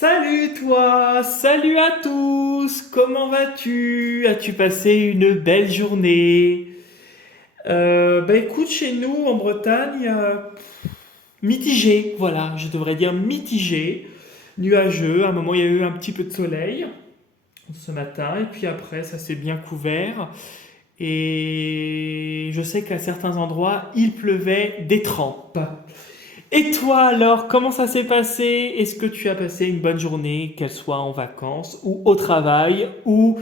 Salut toi, salut à tous, comment vas-tu? As-tu passé une belle journée? Écoute, chez nous en Bretagne, mitigé, voilà, je devrais dire mitigé, nuageux, à un moment il y a eu un petit peu de soleil ce matin, et puis après ça s'est bien couvert, et je sais qu'à certains endroits il pleuvait des trempes. Et toi alors, comment ça s'est passé? Est-ce que tu as passé une bonne journée, qu'elle soit en vacances ou au travail, ou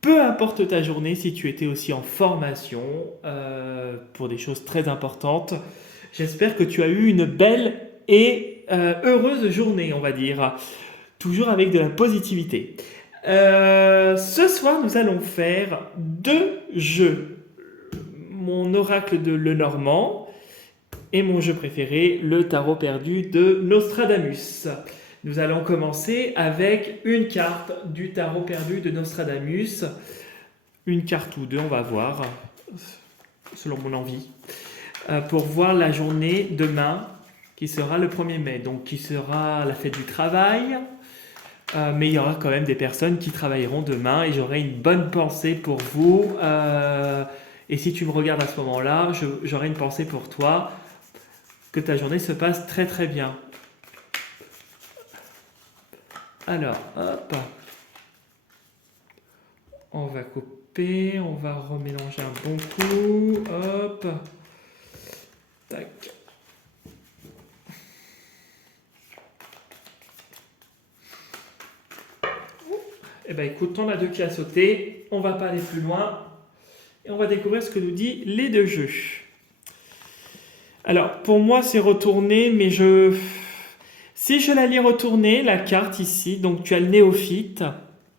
peu importe ta journée, si tu étais aussi en formation pour des choses très importantes? J'espère que tu as eu une belle et heureuse journée, on va dire, toujours avec de la positivité. Ce soir, nous allons faire deux jeux. Mon oracle de Lenormand et mon jeu préféré, le tarot perdu de Nostradamus. Nous allons commencer avec une carte du tarot perdu de Nostradamus. Une carte ou deux, on va voir, selon mon envie, pour voir la journée demain, qui sera le 1er mai, donc qui sera la fête du travail. Mais il y aura quand même des personnes qui travailleront demain et j'aurai une bonne pensée pour vous. Et si tu me regardes à ce moment-là, j'aurai une pensée pour toi. Que ta journée se passe très très bien. Alors, hop, on va couper, on va remélanger un bon coup, hop, tac. Eh ben écoute, on a deux qui a sauté, on va pas aller plus loin et on va découvrir ce que nous dit les deux jeux. Alors, pour moi, c'est retourné, mais si je la lis retournée, la carte ici, donc tu as le néophyte,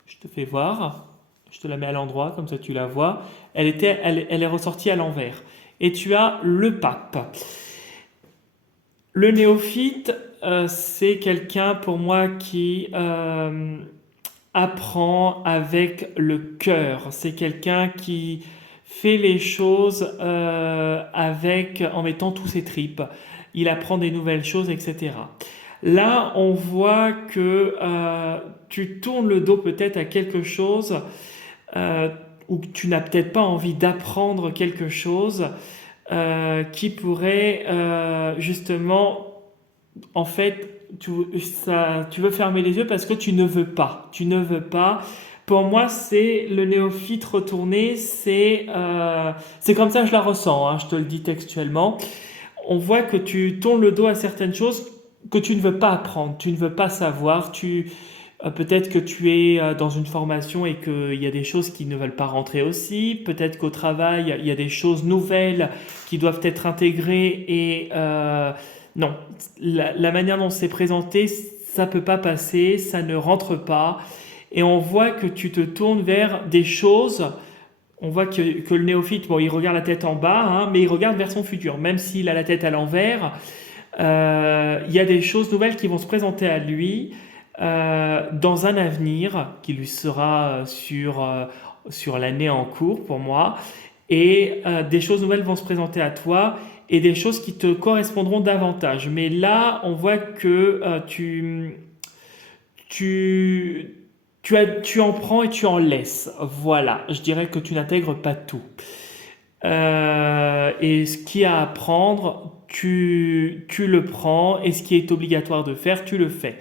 je te fais voir, je te la mets à l'endroit, comme ça tu la vois, elle est ressortie à l'envers. Et tu as le pape. Le néophyte, c'est quelqu'un pour moi qui apprend avec le cœur. C'est quelqu'un qui fait les choses en mettant tous ses tripes. Il apprend des nouvelles choses, etc. Là, on voit que tu tournes le dos peut-être à quelque chose euh, ou que tu n'as peut-être pas envie d'apprendre quelque chose qui pourrait justement, en fait, tu veux fermer les yeux parce que tu ne veux pas. Tu ne veux pas. Pour moi, c'est le néophyte retourné, c'est comme ça que je la ressens, hein, je te le dis textuellement. On voit que tu tournes le dos à certaines choses que tu ne veux pas apprendre, tu ne veux pas savoir, peut-être que tu es dans une formation et qu'il y a des choses qui ne veulent pas rentrer aussi, peut-être qu'au travail, il y a des choses nouvelles qui doivent être intégrées et non, la manière dont c'est présenté, ça ne peut pas passer, ça ne rentre pas et on voit que tu te tournes vers des choses. On voit que le néophyte, bon, il regarde la tête en bas, hein, mais il regarde vers son futur. Même s'il a la tête à l'envers, il y a des choses nouvelles qui vont se présenter à lui dans un avenir qui lui sera sur l'année en cours pour moi. Et des choses nouvelles vont se présenter à toi et des choses qui te correspondront davantage. Mais là, on voit que tu, tu en prends et tu en laisses. Voilà, je dirais que tu n'intègres pas tout. Et ce qui a à apprendre, tu le prends, et ce qui est obligatoire de faire, tu le fais.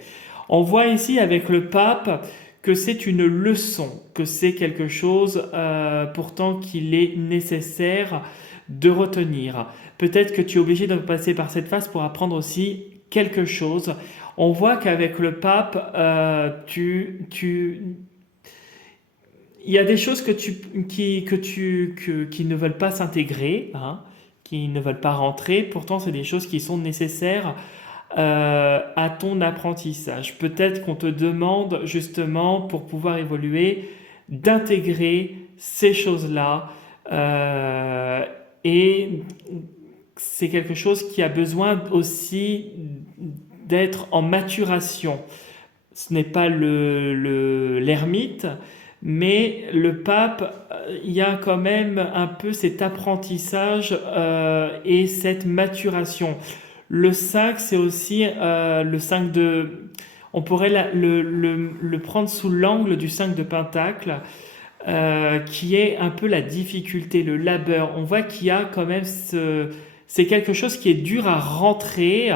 On voit ici avec le pape que c'est une leçon, que c'est quelque chose pourtant qu'il est nécessaire de retenir. Peut-être que tu es obligé de passer par cette phase pour apprendre aussi quelque chose. On voit qu'avec le pape, il y a des choses qui ne veulent pas s'intégrer, hein, qui ne veulent pas rentrer. Pourtant, c'est des choses qui sont nécessaires à ton apprentissage. Peut-être qu'on te demande justement, pour pouvoir évoluer, d'intégrer ces choses-là. Et c'est quelque chose qui a besoin aussi d'être en maturation. Ce n'est pas l'ermite, mais le pape, il y a quand même un peu cet apprentissage et cette maturation. Le 5, c'est aussi le 5 de... On pourrait le prendre sous l'angle du 5 de Pentacle, qui est un peu la difficulté, le labeur. On voit qu'il y a quand même c'est quelque chose qui est dur à rentrer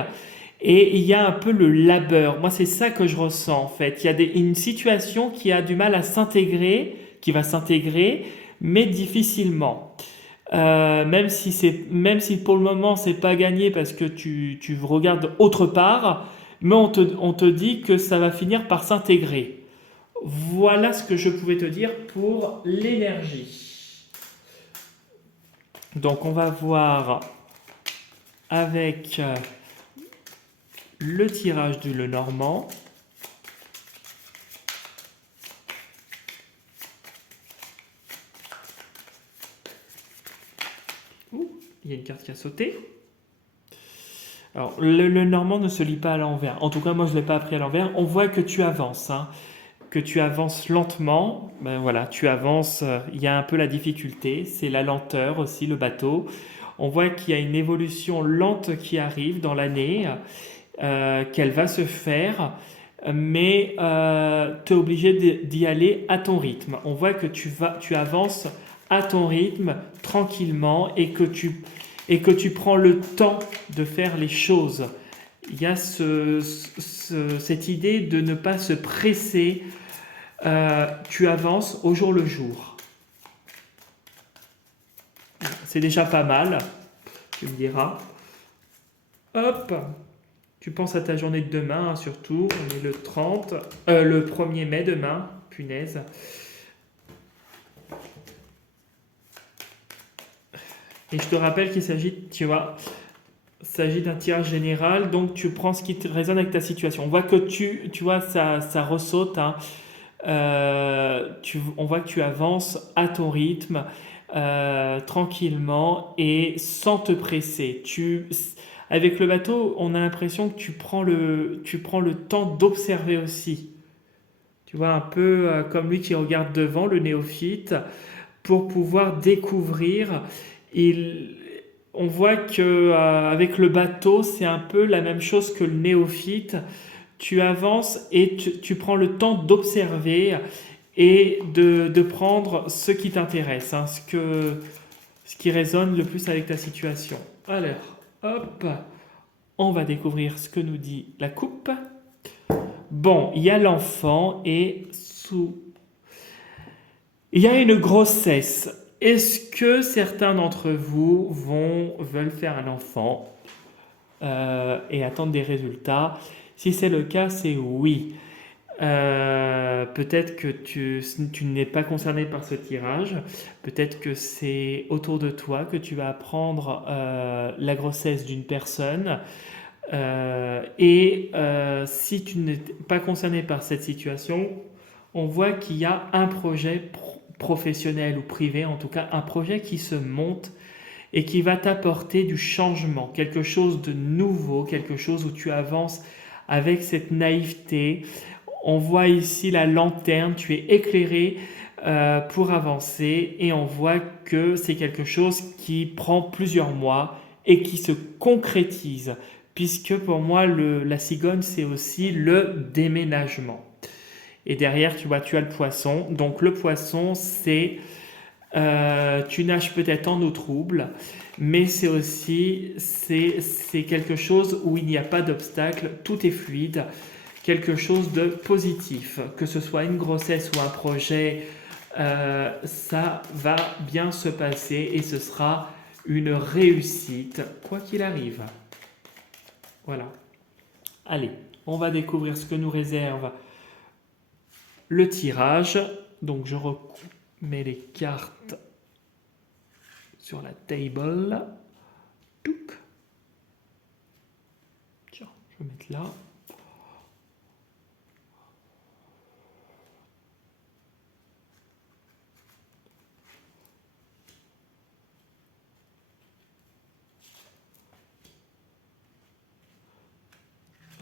et il y a un peu le labeur. Moi, c'est ça que je ressens en fait. Il y a une situation qui a du mal à s'intégrer, qui va s'intégrer, mais difficilement. Même si pour le moment c'est pas gagné parce que tu regardes autre part, mais on te dit que ça va finir par s'intégrer. Voilà ce que je pouvais te dire pour l'énergie. Donc on va voir avec le tirage du Lenormand. Ouh, il y a une carte qui a sauté. Alors, le Normand ne se lit pas à l'envers. En tout cas, moi, je ne l'ai pas appris à l'envers. On voit que tu avances, hein, que tu avances lentement. Ben voilà, tu avances. Il y a un peu la difficulté. C'est la lenteur aussi, le bateau. On voit qu'il y a une évolution lente qui arrive dans l'année, qu'elle va se faire, mais tu es obligé d'y aller à ton rythme. On voit que tu avances à ton rythme, tranquillement, et que tu prends le temps de faire les choses. Il y a cette idée de ne pas se presser. Tu avances au jour le jour. C'est déjà pas mal, tu me diras. Hop, tu penses à ta journée de demain, hein, surtout. On est le 30, le 1er mai demain, punaise. Et je te rappelle qu'il s'agit, tu vois, s'agit d'un tirage général, donc tu prends ce qui te résonne avec ta situation. On voit que tu vois, ça ressaute, hein. On voit que tu avances à ton rythme, tranquillement et sans te presser. Avec le bateau, on a l'impression que tu prends le temps d'observer aussi. Tu vois, un peu comme lui qui regarde devant, le néophyte, pour pouvoir découvrir. Il, on voit que avec le bateau, c'est un peu la même chose que le néophyte. Tu avances et tu prends le temps d'observer et de prendre ce qui t'intéresse, hein, ce qui résonne le plus avec ta situation. Alors, hop, on va découvrir ce que nous dit la coupe. Bon, il y a l'enfant et il y a une grossesse. Est-ce que certains d'entre vous veulent faire un enfant et attendre des résultats? Si c'est le cas, c'est oui. Peut-être que tu n'es pas concerné par ce tirage. Peut-être que c'est autour de toi que tu vas apprendre la grossesse d'une personne. Si tu n'es pas concerné par cette situation, on voit qu'il y a un projet professionnel ou privé, en tout cas un projet qui se monte et qui va t'apporter du changement, quelque chose de nouveau, quelque chose où tu avances avec cette naïveté. On voit ici la lanterne, tu es éclairé pour avancer et on voit que c'est quelque chose qui prend plusieurs mois et qui se concrétise, puisque pour moi la cigogne c'est aussi le déménagement. Et derrière tu vois tu as le poisson, donc le poisson c'est tu nages peut-être en eau trouble, mais c'est aussi c'est quelque chose où il n'y a pas d'obstacle, tout est fluide, quelque chose de positif, que ce soit une grossesse ou un projet, ça va bien se passer et ce sera une réussite, quoi qu'il arrive. Voilà. Allez, on va découvrir ce que nous réserve le tirage. Donc je remets les cartes sur la table. Touc. Tiens, je vais mettre là.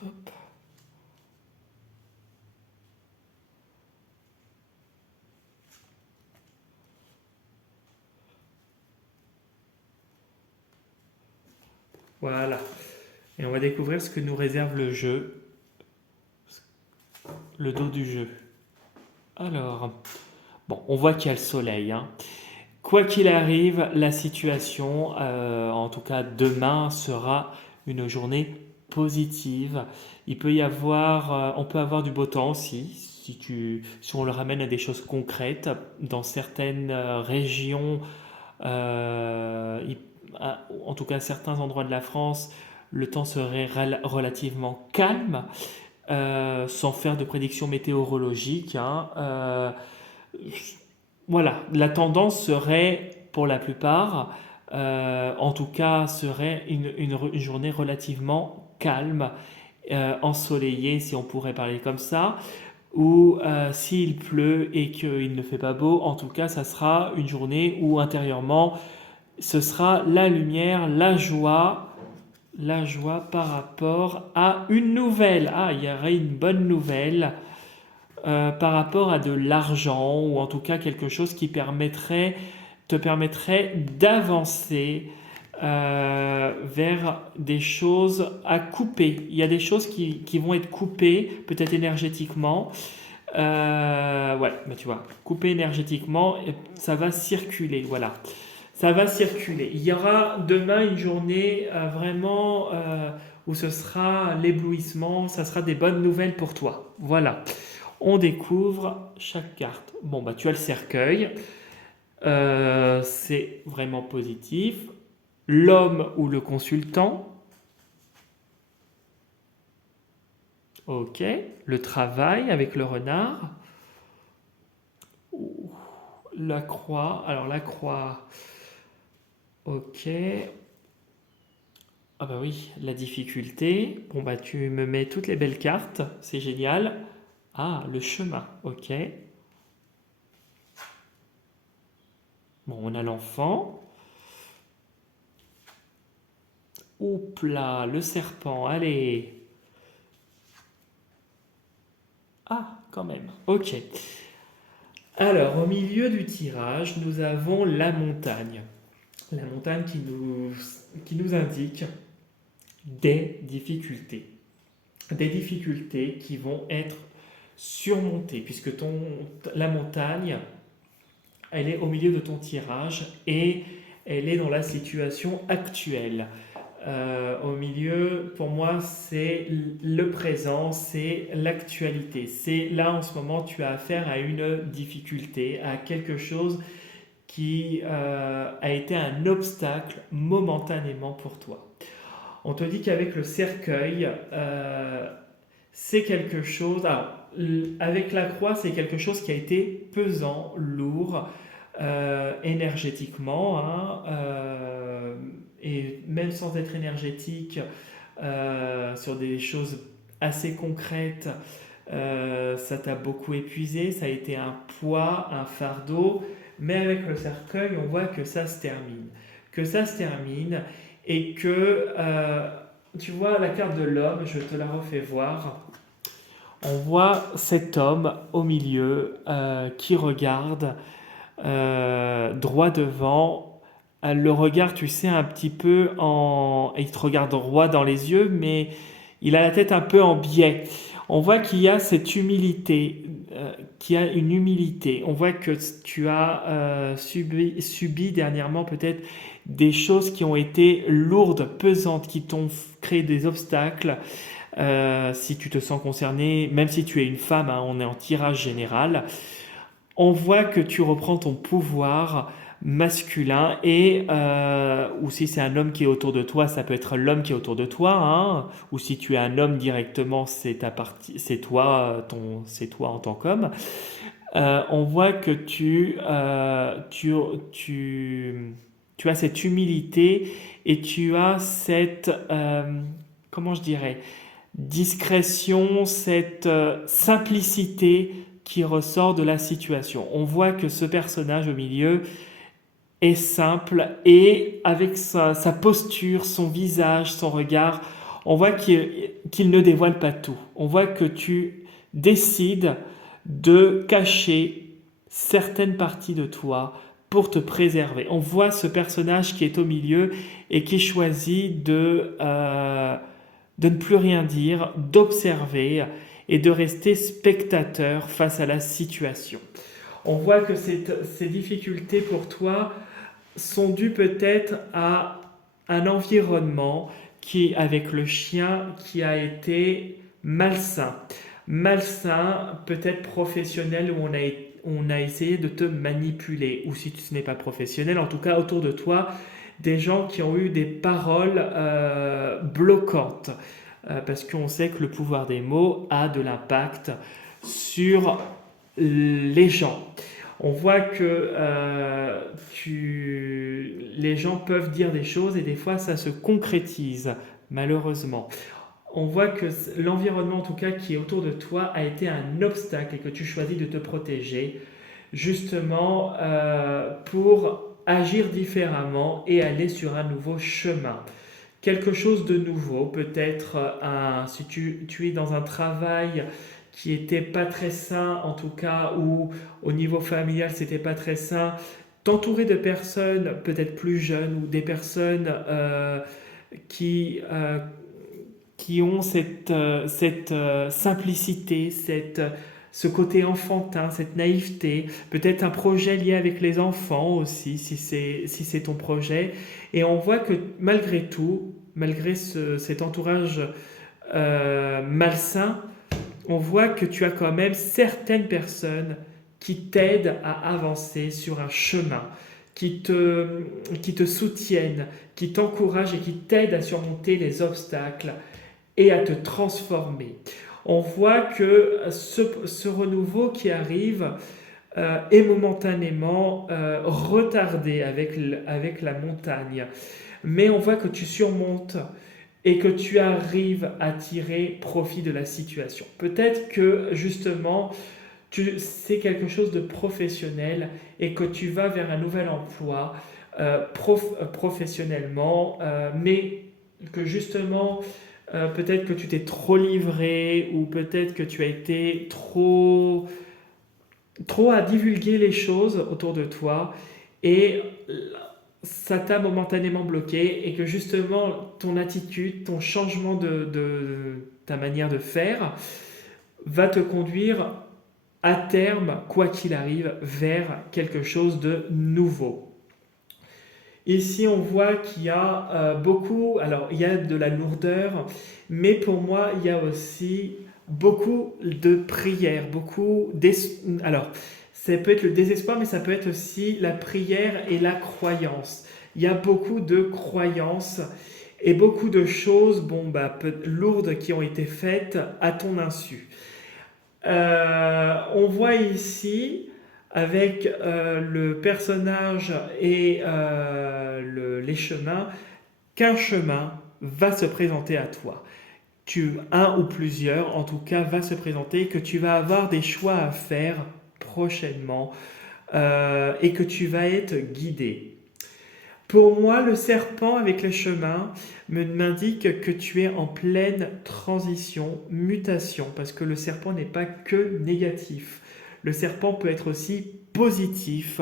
Hop. Voilà. Et on va découvrir ce que nous réserve le jeu. le dos du jeu. Alors, bon, on voit qu'il y a le soleil, hein. Quoi qu'il arrive, la situation, en tout cas demain, sera une journée positive. Il peut y avoir, on peut avoir du beau temps aussi, si on le ramène à des choses concrètes. Dans certaines régions, en tout cas certains endroits de la France, le temps serait relativement calme, sans faire de prédictions météorologiques, hein. Voilà, la tendance serait, pour la plupart, en tout cas, serait une journée relativement calme, ensoleillée, si on pourrait parler comme ça, ou s'il pleut et qu'il ne fait pas beau, en tout cas, ça sera une journée où intérieurement, ce sera la lumière, la joie par rapport à une nouvelle. Ah, il y aurait une bonne nouvelle par rapport à de l'argent ou en tout cas quelque chose qui te permettrait d'avancer vers des choses à couper. Il y a des choses qui vont être coupées, peut-être énergétiquement. Ouais, bah tu vois, coupé énergétiquement, et ça va circuler, voilà. Ça va circuler. Il y aura demain une journée vraiment où ce sera l'éblouissement, ça sera des bonnes nouvelles pour toi. Voilà. On découvre chaque carte. Bon, bah tu as le cercueil. C'est vraiment positif. L'homme ou le consultant. Ok. Le travail avec le renard. Ouh, la croix. Alors la croix. Ok. Ah bah oui, la difficulté. Bon bah tu me mets toutes les belles cartes. C'est génial. Ah, le chemin. Ok. Bon, on a l'enfant. Oups là, le serpent. Allez. Ah, quand même. Ok. Alors, au milieu du tirage, nous avons la montagne. La montagne qui nous indique des difficultés. Des difficultés qui vont être surmontées, puisque la montagne, elle est au milieu de ton tirage et elle est dans la situation actuelle. Au milieu, pour moi, c'est le présent, c'est l'actualité. C'est là, en ce moment, tu as affaire à une difficulté, à quelque chose qui a été un obstacle momentanément pour toi. On te dit qu'avec le cercueil, c'est quelque chose... Alors, avec la croix, c'est quelque chose qui a été pesant, lourd, énergétiquement, hein, et même sans être énergétique, sur des choses assez concrètes, ça t'a beaucoup épuisé, ça a été un poids, un fardeau, mais avec le cercueil, on voit que ça se termine. Que ça se termine et que, tu vois, la carte de l'homme, je te la refais voir. On voit cet homme au milieu qui regarde droit devant. Le regard, tu sais, un petit peu en... Il te regarde droit dans les yeux, mais il a la tête un peu en biais. On voit qu'il y a cette humilité, qu'il y a une humilité. On voit que tu as subi dernièrement peut-être des choses qui ont été lourdes, pesantes, qui t'ont créé des obstacles. Si tu te sens concerné, même si tu es une femme, hein, on est en tirage général, on voit que tu reprends ton pouvoir masculin et ou si c'est un homme qui est autour de toi, ça peut être l'homme qui est autour de toi, hein, ou si tu es un homme directement, c'est ta partie, c'est toi en tant qu'homme. On voit que tu as cette humilité et tu as cette comment je dirais discrétion, cette simplicité qui ressort de la situation. On voit que ce personnage au milieu est simple et avec sa posture, son visage, son regard, on voit qu'il ne dévoile pas tout. On voit que tu décides de cacher certaines parties de toi pour te préserver. On voit ce personnage qui est au milieu et qui choisit de ne plus rien dire, d'observer et de rester spectateur face à la situation. On voit que ces difficultés pour toi sont dues peut-être à un environnement qui, avec le chien, qui a été malsain. Malsain, peut-être professionnel, où on a essayé de te manipuler. Ou si ce n'est pas professionnel, en tout cas autour de toi, des gens qui ont eu des paroles bloquantes. Parce qu'on sait que le pouvoir des mots a de l'impact sur les gens. On voit que les gens peuvent dire des choses et des fois ça se concrétise, malheureusement. On voit que l'environnement en tout cas qui est autour de toi a été un obstacle et que tu choisis de te protéger justement pour agir différemment et aller sur un nouveau chemin. Quelque chose de nouveau, peut-être si tu es dans un travail qui était pas très sain en tout cas, ou au niveau familial c'était pas très sain, t'entourer de personnes peut-être plus jeunes ou des personnes qui, euh, qui ont cette simplicité, ce côté enfantin, cette naïveté, peut-être un projet lié avec les enfants aussi, si c'est ton projet. Et on voit que malgré tout, malgré cet entourage malsain, on voit que tu as quand même certaines personnes qui t'aident à avancer sur un chemin, qui te soutiennent, qui t'encouragent et qui t'aident à surmonter les obstacles et à te transformer. On voit que ce renouveau qui arrive est momentanément retardé avec la montagne. Mais on voit que tu surmontes et que tu arrives à tirer profit de la situation. Peut-être que justement, c'est quelque chose de professionnel et que tu vas vers un nouvel emploi professionnellement, mais que justement, peut-être que tu t'es trop livré ou peut-être que tu as été trop à divulguer les choses autour de toi et ça t'a momentanément bloqué et que justement ton attitude, ton changement de ta manière de faire va te conduire à terme, quoi qu'il arrive, vers quelque chose de nouveau. Ici, on voit qu'il y a beaucoup, alors il y a de la lourdeur, mais pour moi, il y a aussi beaucoup de prières, alors, ça peut être le désespoir, mais ça peut être aussi la prière et la croyance. Il y a beaucoup de croyances et beaucoup de choses, lourdes qui ont été faites à ton insu. On voit ici avec le personnage et les chemins qu'un chemin va se présenter à toi. Un ou plusieurs, en tout cas, va se présenter, que tu vas avoir des choix à faire prochainement et que tu vas être guidé. Pour moi, le serpent avec les chemins m'indique que tu es en pleine transition, mutation, parce que le serpent n'est pas que négatif. Le serpent peut être aussi positif,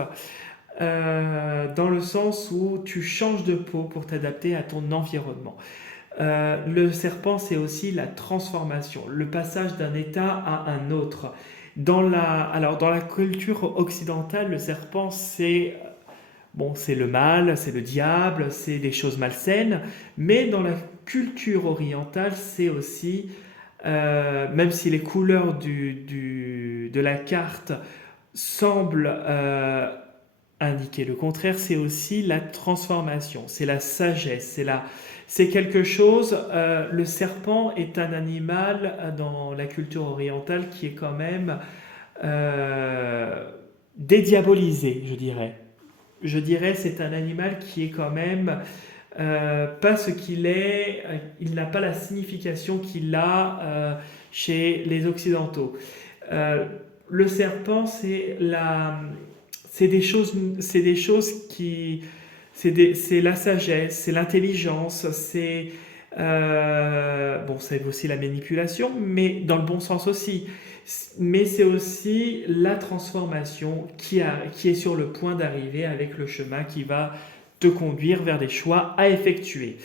dans le sens où tu changes de peau pour t'adapter à ton environnement. Le serpent, c'est aussi la transformation, le passage d'un état à un autre. Dans la culture occidentale, le serpent, c'est le mal, c'est le diable, c'est des choses malsaines, mais dans la culture orientale, c'est aussi, même si les couleurs de la carte semblent indiquer le contraire, c'est aussi la transformation, c'est la sagesse, c'est quelque chose. Le serpent est un animal dans la culture orientale qui est quand même dédiabolisé, je dirais. Je dirais c'est un animal qui est quand même pas ce qu'il est, il n'a pas la signification qu'il a chez les Occidentaux. Le serpent, c'est des choses qui, c'est la sagesse, c'est l'intelligence, c'est aussi la manipulation, mais dans le bon sens aussi. Mais c'est aussi la transformation qui est sur le point d'arriver avec le chemin qui va te conduire vers des choix à effectuer.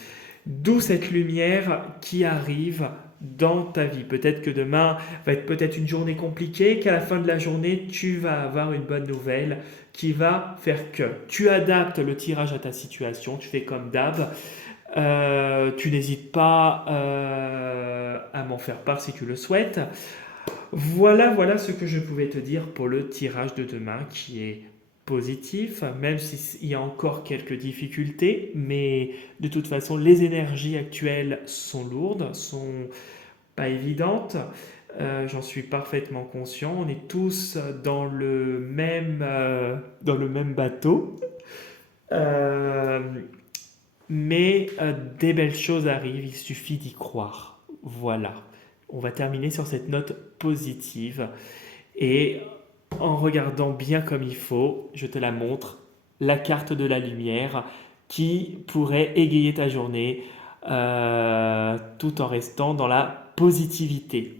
D'où cette lumière qui arrive dans ta vie. Peut-être que demain va être peut-être une journée compliquée, qu'à la fin de la journée, tu vas avoir une bonne nouvelle qui va faire que tu adaptes le tirage à ta situation, tu fais comme d'hab. Tu n'hésites pas à m'en faire part si tu le souhaites. Voilà ce que je pouvais te dire pour le tirage de demain qui est positif, même s'il y a encore quelques difficultés, mais de toute façon, les énergies actuelles sont lourdes, sont pas évidentes. J'en suis parfaitement conscient. On est tous dans le même bateau. Euh, mais des belles choses arrivent, il suffit d'y croire. Voilà. On va terminer sur cette note positive. Et en regardant bien comme il faut, je te la montre, la carte de la lumière qui pourrait égayer ta journée tout en restant dans la positivité.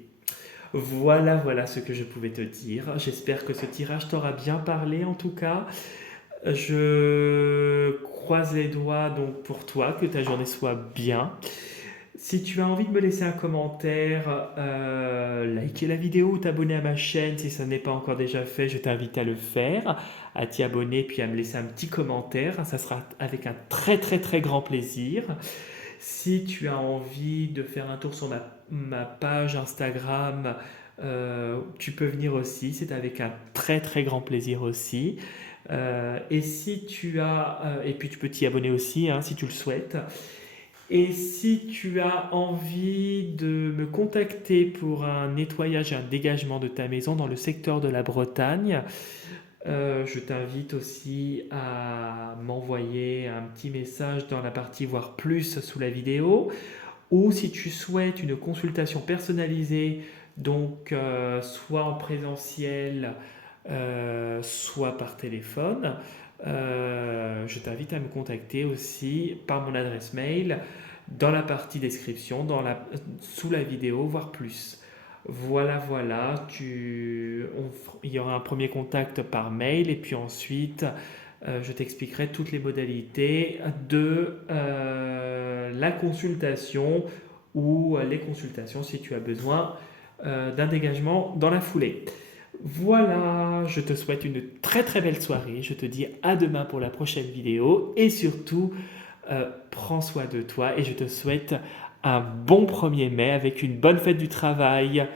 Voilà ce que je pouvais te dire. J'espère que ce tirage t'aura bien parlé en tout cas. Je croise les doigts donc pour toi, que ta journée soit bien. Si tu as envie de me laisser un commentaire, liker la vidéo ou t'abonner à ma chaîne si ça n'est pas encore déjà fait, je t'invite à le faire, à t'y abonner puis à me laisser un petit commentaire. Ça sera avec un très grand plaisir. Si tu as envie de faire un tour sur ma page Instagram, tu peux venir aussi, c'est avec un très grand plaisir aussi. Et si tu as, et puis tu peux t'y abonner aussi hein, si tu le souhaites. Et si tu as envie de me contacter pour un nettoyage et un dégagement de ta maison dans le secteur de la Bretagne, je t'invite aussi à m'envoyer un petit message dans la partie voir plus sous la vidéo. Ou si tu souhaites une consultation personnalisée, donc soit en présentiel, soit par téléphone, je t'invite à me contacter aussi par mon adresse mail dans la partie description, sous la vidéo, voire plus. Voilà, il y aura un premier contact par mail et puis ensuite je t'expliquerai toutes les modalités de la consultation ou les consultations si tu as besoin d'un dégagement dans la foulée. Voilà, je te souhaite une très belle soirée. Je te dis à demain pour la prochaine vidéo et surtout, prends soin de toi et je te souhaite un bon 1er mai avec une bonne fête du travail.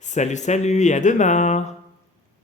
Salut et à demain!